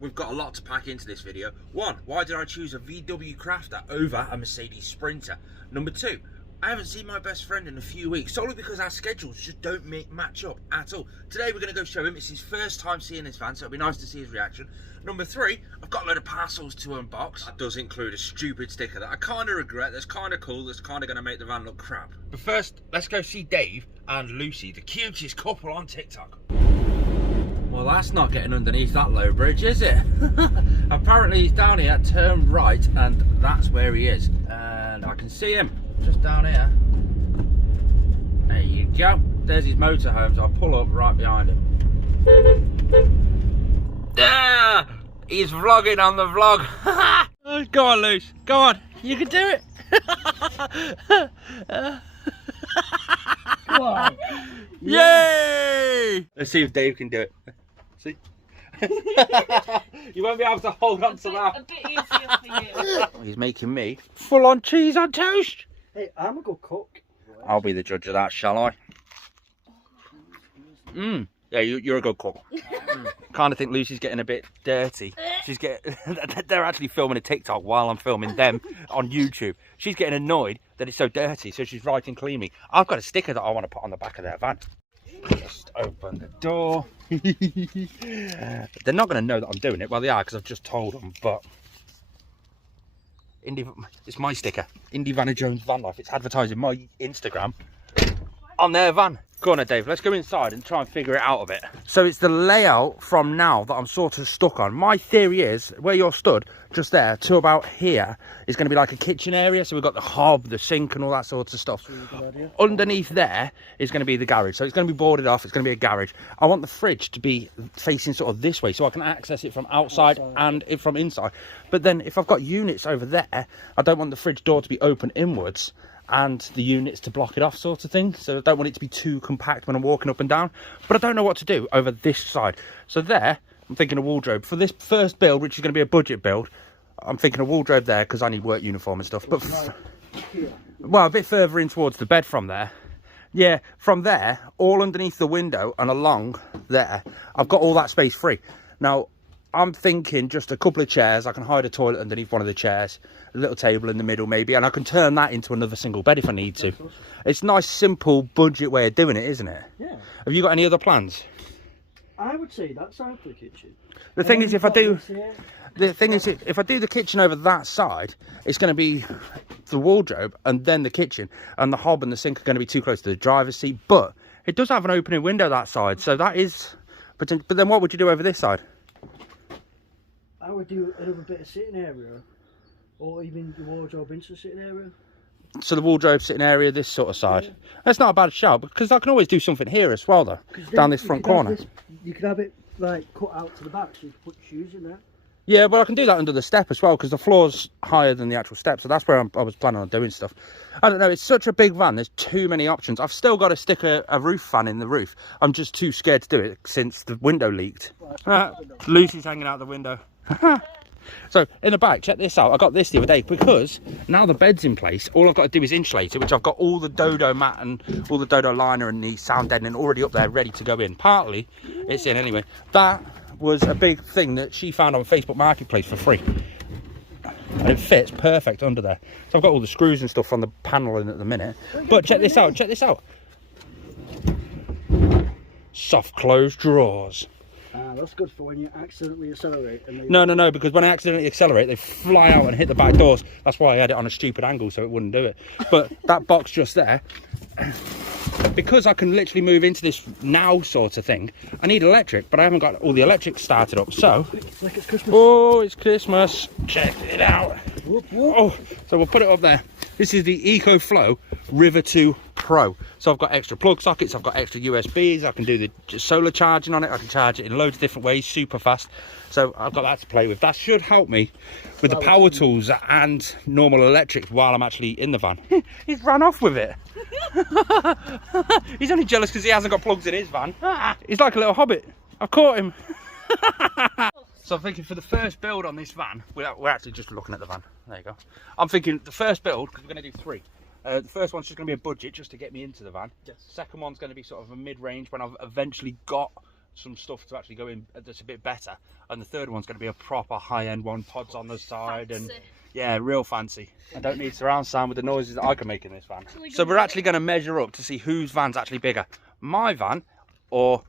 We've got a lot to pack into this video. One, why did I choose a VW Crafter over a Mercedes Sprinter? Number two, I haven't seen my best friend in a few weeks, solely because our schedules just don't match up at all. Today we're going to go show him. It's his first time seeing this van, so it'll be nice to see his reaction. Number three, I've got a load of parcels to unbox. That does include a stupid sticker that I kind of regret, that's kind of cool, that's kind of going to make the van look crap. But first, let's go see Dave and Lucy, the cutest couple on TikTok. Well, that's not getting underneath that low bridge, is it? Apparently he's down here, turn right, and that's where he is. And I can see him just down here. There you go. There's his motorhome, so I'll pull up right behind him. Ah, he's vlogging on the vlog. Oh, go on, Luce. Go on. You can do it. Wow. Yay! Let's see if Dave can do it. See? You won't be able to hold on to that. A bit easier for you. He's making me full on cheese on toast. Hey, I'm a good cook. I'll be the judge of that, shall I? Yeah, you're a good cook. Kind of think Lucy's getting a bit dirty. She's getting. They're actually filming a TikTok while I'm filming them on YouTube. She's getting annoyed that it's so dirty, so she's writing clean me. I've got a sticker that I want to put on the back of their van. Just open the door. They're not going to know that I'm doing it. Well, they are, because I've just told them. But it's my sticker. Indy Vanna Jones Van Life. It's advertising my Instagram on their van. Go on, Dave, let's go inside and try and figure it out a bit. So it's the layout from now that I'm sort of stuck on. My theory is, where you're stood, just there, to about here, is going to be like a kitchen area. So we've got the hob, the sink and all that sorts of stuff. Underneath there is going to be the garage. So it's going to be boarded off, it's going to be a garage. I want the fridge to be facing sort of this way, so I can access it from outside and from inside. But then if I've got units over there, I don't want the fridge door to be open inwards and the units to block it off, sort of thing. So I don't want it to be too compact when I'm walking up and down, but I don't know what to do over this side. So there, I'm thinking a wardrobe. For this first build, which is going to be a budget build, I'm thinking a wardrobe there because I need work uniform and stuff. But well, a bit further in towards the bed from there. Yeah, from there, all underneath the window and along there, I've got all that space free. Now, I'm thinking just a couple of chairs. I can hide a toilet underneath one of the chairs, a little table in the middle maybe, and I can turn that into another single bed if I need to. Awesome. It's a nice, simple budget way of doing it, isn't it? Yeah. Have you got any other plans? I would say that side of the kitchen. The thing is, if I do the kitchen over that side, it's going to be the wardrobe and then the kitchen, and the hob and the sink are going to be too close to the driver's seat. But it does have an opening window that side, so that is. But then what would you do over this side? I would do another bit of sitting area, or even the wardrobe into the sitting area. So the wardrobe sitting area, this sort of side. Yeah. That's not a bad shout, because I can always do something here as well, though, down this front corner. You could have it like cut out to the back, so you could put your shoes in there. Yeah, but I can do that under the step as well, because the floor's higher than the actual step, so that's where I was planning on doing stuff. I don't know, it's such a big van, there's too many options. I've still got to stick a roof fan in the roof. I'm just too scared to do it since the window leaked. Lucy's hanging out the window. So in the back, check this out. I got this the other day because now the bed's in place, all I've got to do is insulate it, which I've got all the Dodo mat and all the Dodo liner and the sound deadening already up there ready to go in. Partly it's in anyway. That was a big thing that she found on Facebook Marketplace for free, and it fits perfect under there. So I've got all the screws and stuff from the panel in at the minute. But check this out, check this out. Soft close drawers. That's good for when you accidentally accelerate. And No, because when I accidentally accelerate, they fly out and hit the back doors. That's why I had it on a stupid angle, so it wouldn't do it. But that box just there, because I can literally move into this now sort of thing, I need electric, but I haven't got all the electric started up, so... It's like it's Christmas. Oh, it's Christmas. Check it out. Whoop, whoop. Oh, so we'll put it up there. This is the EcoFlow River 2 Pro. So I've got extra plug sockets, I've got extra USBs, I can do the solar charging on it, I can charge it in loads of different ways, super fast. So I've got that to play with. That should help me with the power tools and normal electric while I'm actually in the van. He's run off with it. He's only jealous because he hasn't got plugs in his van. He's like a little hobbit. I've caught him. So I'm thinking for the first build on this van, we're actually just looking at the van. There you go. I'm thinking the first build, because we're going to do 3. The first one's just going to be a budget just to get me into the van. Yes. Second one's going to be sort of a mid-range when I've eventually got some stuff to actually go in that's a bit better, and the third one's going to be a proper high-end one, pods on the side, and yeah, real fancy. I don't need surround sound with the noises that I can make in this van. So we're actually going to measure up to see whose van's actually bigger, my van or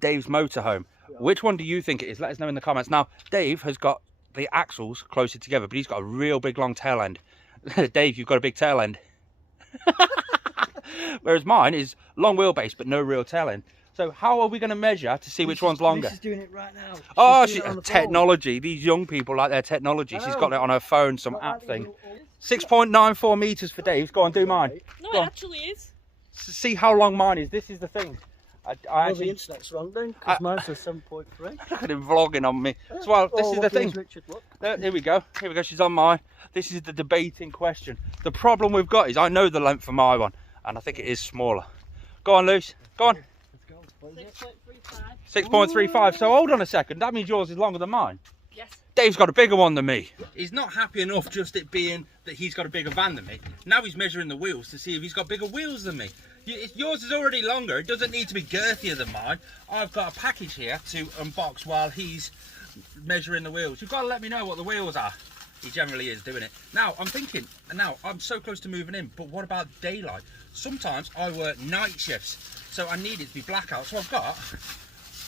Dave's motorhome. Which one do you think it is? Let us know in the comments. Now, Dave has got the axles closer together, but he's got a real big long tail end. Dave, you've got a big tail end. Whereas mine is long wheelbase, but no real tail end. So how are we going to measure to see which one's longer? This is doing it right now. Oh, technology. These young people like their technology. She's got it on her phone, some app thing. 6.94 meters for Dave. Go on, do mine. No, it actually is. See how long mine is. This is the thing. Well, the internet's wrong then, because mine says 7.3. Look at him vlogging on me. So, well, this is the thing. Richard, look. Here we go. Here we go. She's on mine. This is the debating question. The problem we've got is I know the length for my one, and I think it is smaller. Go on, Luce. Go on. Let's go. 6.35. 6.35. So hold on a second. That means yours is longer than mine. Yes. Dave's got a bigger one than me. He's not happy enough just it being that he's got a bigger van than me. Now he's measuring the wheels to see if he's got bigger wheels than me. Yours is already longer. It doesn't need to be girthier than mine. I've got a package here to unbox while he's measuring the wheels. You've got to let me know what the wheels are. He generally is doing it. Now, I'm thinking, now I'm so close to moving in, but what about daylight? Sometimes I work night shifts, so I need it to be blackout. So I've got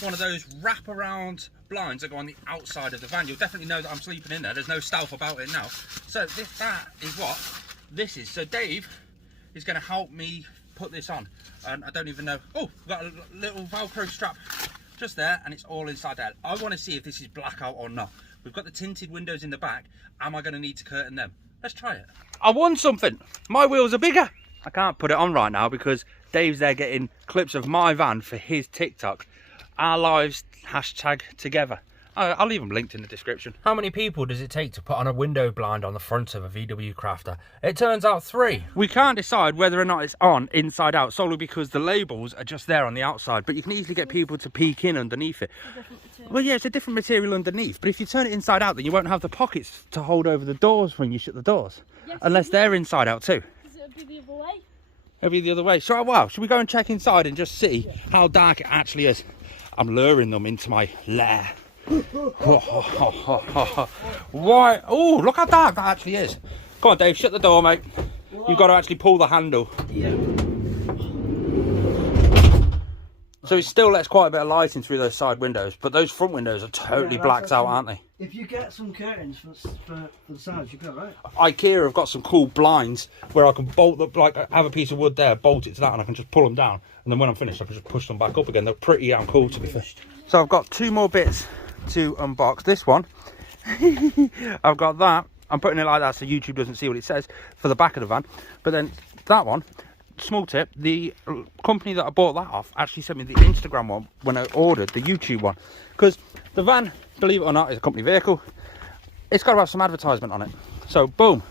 one of those wrap-around blinds that go on the outside of the van. You'll definitely know that I'm sleeping in there. There's no stealth about it now. So that is what this is. So Dave is going to help me put this on, and I don't even know. Oh, we've got a little Velcro strap just there, and it's all inside out. I want to see if this is blackout or not. We've got the tinted windows in the back. Am I going to need to curtain them? Let's try it. I won something. My wheels are bigger. I can't put it on right now because Dave's there getting clips of my van for his TikTok. Our lives #together. I'll leave them linked in the description. How many people does it take to put on a window blind on the front of a VW Crafter? It turns out 3. We can't decide whether or not it's on inside out solely because the labels are just there on the outside, but you can easily get people to peek in underneath it. Well, yeah, it's a different material underneath, but if you turn it inside out, then you won't have the pockets to hold over the doors when you shut the doors. Yes, unless they're inside out too. Because it'll be the other way. It'll be the other way. So, wow, should we go and check inside and just see how dark it actually is? I'm luring them into my lair. Why? Oh, look how dark that actually is. Come on, Dave, shut the door, mate. You've got to actually pull the handle. Yeah. So it still lets quite a bit of light in through those side windows, but those front windows are totally blacked out, aren't they? If you get some curtains for the sides, you'll be alright. IKEA have got some cool blinds where I can bolt up, like have a piece of wood there, bolt it to that, and I can just pull them down. And then when I'm finished, I can just push them back up again. They're pretty damn cool, to be fair. So I've got 2 more bits to unbox. This one, I've got that. I'm putting it like that so YouTube doesn't see what it says for the back of the van. But then that one, small tip, the company that I bought that off actually sent me the Instagram one when I ordered the YouTube one, because the van, believe it or not, is a company vehicle. It's got to have some advertisement on it. So boom,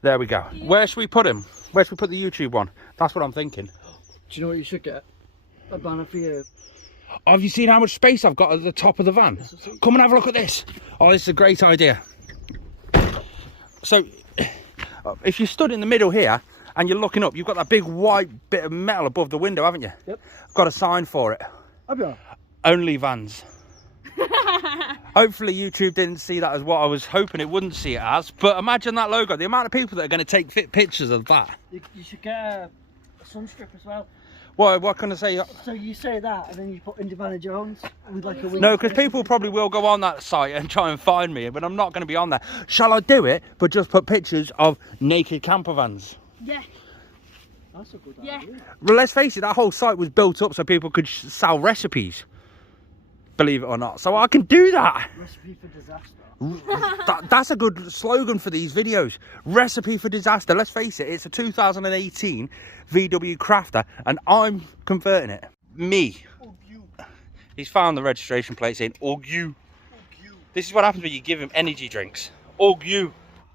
there we go. Where should we put him? Where should we put the YouTube one? That's what I'm thinking. Do you know what you should get? A banner for you. Oh, have you seen how much space I've got at the top of the van? Come and have a look at this. Oh, this is a great idea. So if you stood in the middle here and you're looking up, you've got that big white bit of metal above the window, haven't you? Yep. I've got a sign for it. I'll be alright. Only vans. Hopefully YouTube didn't see that as what I was hoping it wouldn't see it as, but imagine that logo, the amount of people that are going to take pictures of that. You should get a sun strip as well. What can I say? So you say that, and then you put Indiana Jones with like a wing. No, because people probably will go on that site and try and find me, but I'm not going to be on there. Shall I do it, but just put pictures of naked camper vans? Yeah. That's a good idea. Well, let's face it, that whole site was built up so people could sell recipes. Believe it or not. So I can do that. Recipe for disaster. That's a good slogan for these videos. Recipe for disaster. Let's face it, it's a 2018 VW Crafter and I'm converting it. Me. He's found the registration plate saying Orgu. This is what happens when you give him energy drinks. Orgu.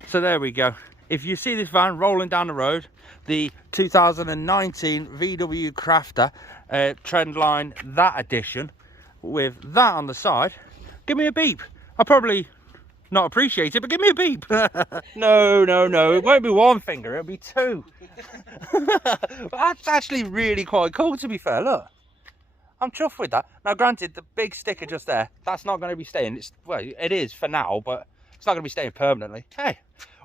So there we go. If you see this van rolling down the road, the 2019 VW Crafter Trendline, that edition, with that on the side, give me a beep. I'll probably not appreciate it, but give me a beep. No, it won't be 1 finger, it'll be 2. That's actually really quite cool, to be fair. Look, I'm chuffed with that. Now, granted, the big sticker just there, that's not going to be staying. Well, it is for now, but it's not going to be staying permanently. Hey,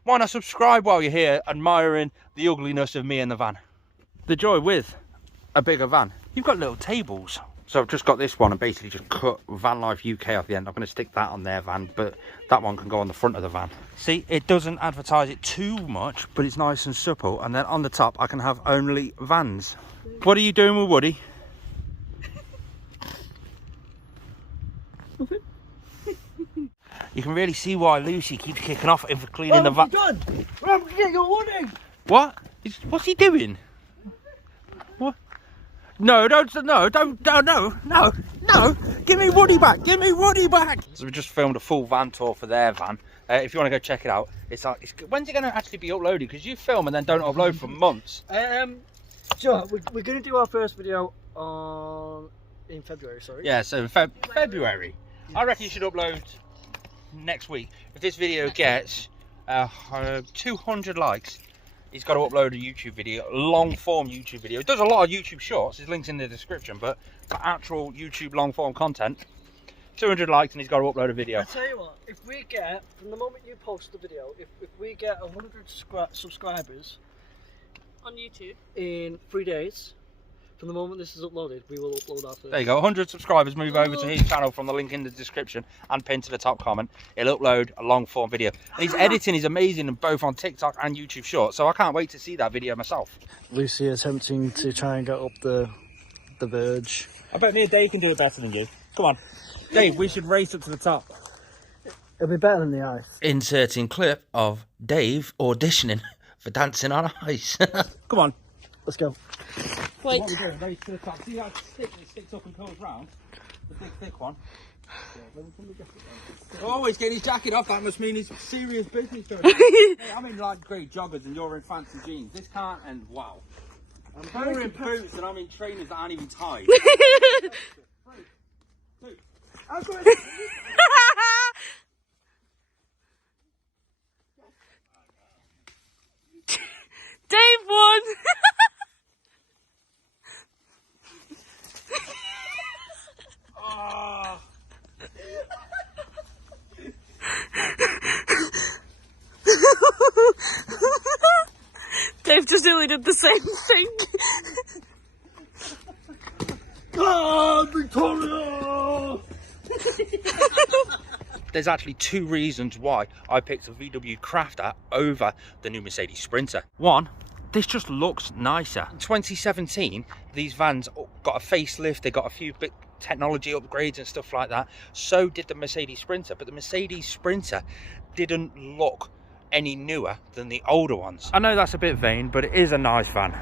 why not subscribe while you're here admiring the ugliness of me and the van? The joy with a bigger van, you've got little tables. So I've just got this one and basically just cut Vanlife UK off the end. I'm going to stick that on their van, but that one can go on the front of the van. See, it doesn't advertise it too much, but it's nice and supple. And then on the top, I can have only vans. What are you doing with Woody? Nothing. You can really see why Lucy keeps kicking off for cleaning the van. Done. I'm gonna get your Woody. What? What's he doing? What? No, don't, no. Give me Woody back, give me Woody back. So we just filmed a full van tour for their van. If you want to go check it out, when's it going to actually be uploaded? Because you film and then don't upload for months. So we're going to do our first video in February, sorry. Yeah, so February. I reckon you should upload next week. If this video gets 200 likes, he's got to upload a YouTube video, a long form YouTube video. It does a lot of YouTube shorts, his link's in the description, but for actual YouTube long form content, 200 likes and he's got to upload a video. I tell you what, if we get, from the moment you post the video, if we get 100 subscribers On YouTube. in 3 days, from the moment this is uploaded, we will upload our first. There you go, 100 subscribers, move over to his channel from the link in the description and pin to the top comment. He'll upload a long form video. And his editing is amazing, both on TikTok and YouTube Shorts, so I can't wait to see that video myself. Lucy attempting to try and get up the verge. I bet me and Dave can do it better than you. Come on. Dave, we should race up to the top. It'll be better than the ice. Inserting clip of Dave auditioning for Dancing on Ice. Come on. Let's go. Wait. What we're doing, race to the top. See that stick that sticks up and curls round? The big thick one. Oh, he's getting his jacket off. That must mean he's serious business going on. Hey, I'm in like grey joggers and you're in fancy jeans. This can't end well. You're in boots and I'm in trainers that aren't even tied. Dave won. Oh. Dave just nearly did the same thing. Oh, Victoria! There's actually two reasons why I picked a VW Crafter over the new Mercedes Sprinter. One, this just looks nicer. In 2017, these vans got a facelift, they got a few big technology upgrades and stuff like that. So did the Mercedes Sprinter, but the Mercedes Sprinter didn't look any newer than the older ones. I know that's a bit vain, but it is a nice van.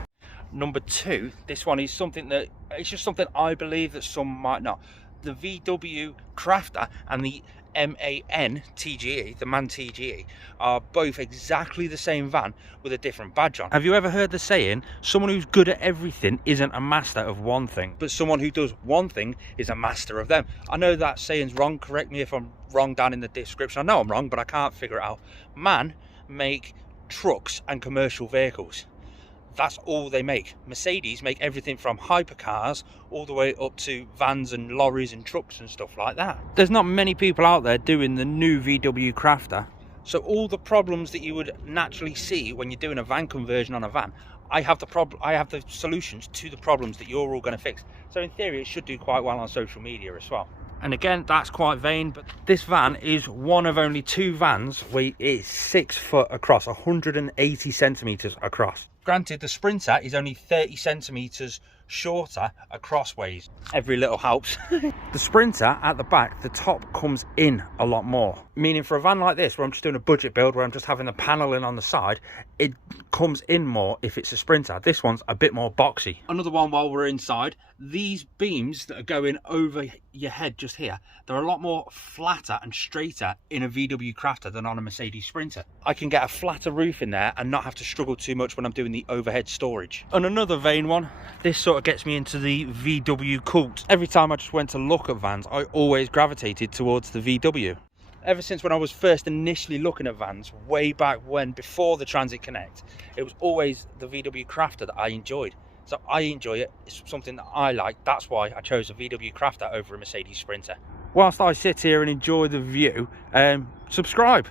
Number two, this one is something that, it's just something I believe that some might not. The VW Crafter and the MAN TGE, the MAN TGE, are both exactly the same van with a different badge on. Have you ever heard the saying, someone who's good at everything isn't a master of one thing, but someone who does one thing is a master of them? I know that saying's wrong, correct me if I'm wrong down in the description. I know I'm wrong, but I can't figure it out. MAN make trucks and commercial vehicles. That's all they make. Mercedes make everything from hypercars all the way up to vans and lorries and trucks and stuff like that. There's not many people out there doing the new VW Crafter. So all the problems that you would naturally see when you're doing a van conversion on a van, I have the solutions to the problems that you're all going to fix. So in theory, it should do quite well on social media as well. And again, that's quite vain, but this van is one of only two vans where it is 6 foot across, 180 centimetres across. Granted, the Sprinter is only 30 centimetres shorter across ways. Every little helps. The Sprinter at the back, the top comes in a lot more. Meaning for a van like this, where I'm just doing a budget build, where I'm just having the panelling on the side, it comes in more if it's a Sprinter. This one's a bit more boxy. Another one while we're inside, these beams that are going over your head just here, they're a lot more flatter and straighter in a VW Crafter than on a Mercedes Sprinter. I can get a flatter roof in there and not have to struggle too much when I'm doing the overhead storage. And another vain one, this sort of gets me into the VW cult. Every time I just went to look at vans, I always gravitated towards the VW. Ever since when I was first initially looking at vans, way back when, before the Transit Connect, it was always the VW Crafter that I enjoyed. So I enjoy it. It's something that I like. That's why I chose a VW Crafter over a Mercedes Sprinter. Whilst I sit here and enjoy the view, subscribe.